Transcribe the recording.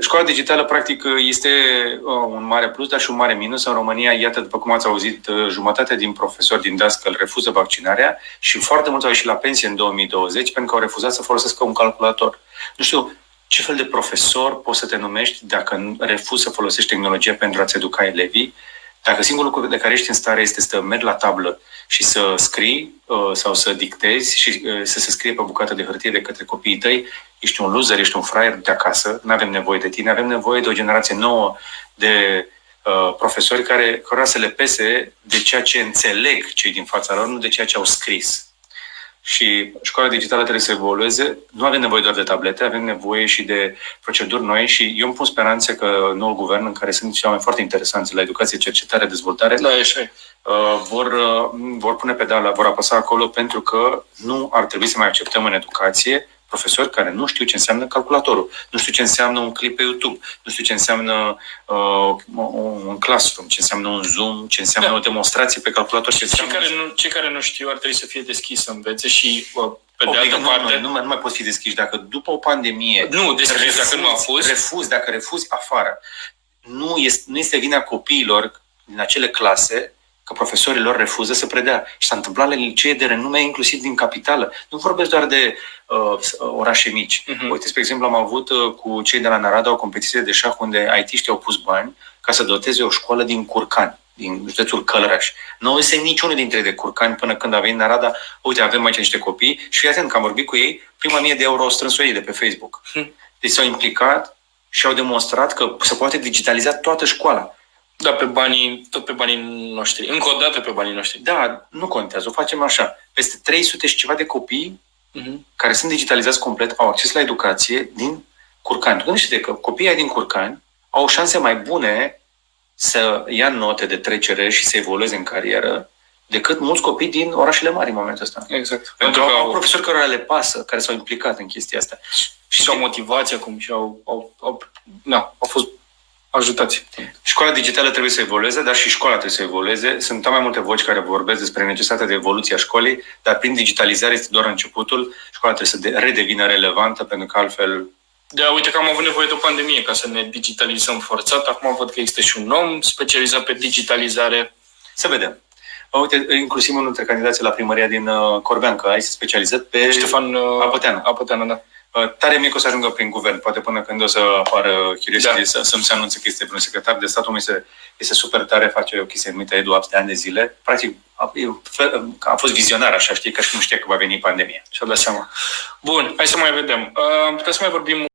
Școala digitală, practic, este un mare plus, dar și un mare minus. În România, iată, după cum ați auzit, jumătate din profesori, din dascăl, refuză vaccinarea și foarte mulți au ieșit la pensie în 2020 pentru că au refuzat să folosească un calculator. Nu știu ce fel de profesor poți să te numești dacă refuzi să folosești tehnologia pentru a-ți educa elevii, dacă singurul lucru de care ești în stare este să mergi la tablă și să scrii sau să dictezi și să se scrie pe o bucată de hârtie de către copiii tăi, ești un loser, ești un fraier de acasă, nu avem nevoie de tine, avem nevoie de o generație nouă de profesori care să le pese de ceea ce înțeleg cei din fața lor, nu de ceea ce au scris. Și școala digitală trebuie să evolueze. Nu avem nevoie doar de tablete, avem nevoie și de proceduri noi și eu îmi pun speranțe că noul guvern, în care sunt niște oameni foarte interesanți la educație, cercetare, dezvoltare, vor pune pedala, vor apăsa acolo pentru că nu ar trebui să mai acceptăm în educație profesori care nu știu ce înseamnă calculatorul, nu știu ce înseamnă un clip pe YouTube, nu știu ce înseamnă un classroom, ce înseamnă un Zoom, ce înseamnă o demonstrație pe calculator. Cei care nu știu ar trebui să fie deschiși să învețe și pe de altă parte... Nu mai poți fi deschiși. Dacă după o pandemie... Nu, deschiși dacă nu a fost. Dacă refuzi, afară. Nu este vina copiilor din acele clase că profesorii lor refuză să predea. Și s-a întâmplat la licee de renume, inclusiv din capitală. Nu vorbesc doar de orașe mici. Uite, spre exemplu, am avut cu cei de la Narada o competiție de șah unde IT-știi au pus bani ca să doteze o școală din Curcani, din județul Călăraș. Nu este niciunul dintre ei de Curcani până când a venit Narada. Uite, avem aici niște copii și fii atent că am vorbit cu ei, prima 1000 de euro au strâns-o ei de pe Facebook. Deci s-au implicat și au demonstrat că se poate digitaliza toată școala. Da, tot pe banii noștri. Încă o dată pe banii noștri. Da, nu contează, o facem așa. Peste 300 și ceva de copii care sunt digitalizați complet, au acces la educație din Curcani. Gândește-te că copiii din Curcani au șanse mai bune să ia note de trecere și să evolueze în carieră decât mulți copii din orașele mari în momentul ăsta. Exact. Pentru că au profesori care le pasă, care s-au implicat în chestia asta. Și au motivație acum și au fost ajutați. Școala digitală trebuie să evolueze, dar și școala trebuie să evolueze. Sunt mai multe voci care vorbesc despre necesitatea de evoluție a școlii, dar prin digitalizare este doar începutul. Școala trebuie să redevină relevantă, pentru că altfel... Da, uite că am avut nevoie de o pandemie ca să ne digitalizăm forțat. Acum văd că există și un om specializat pe digitalizare. Să vedem. Uite, inclusiv unul dintre candidații la primăria din Corbeanca este specializat pe... Ștefan Apăteanu, da. Tare mic o să ajungă prin guvern, poate până când o să apară Chiriș să-mi se anunțe că este vreun secretar de stat. Este super tare, face o chestie numită EduApps de ani de zile. Practic, a fost vizionar, așa, știi, că și nu știa că va veni pandemia. Și-a dat seama. Bun, hai să mai vedem. Putem să mai vorbim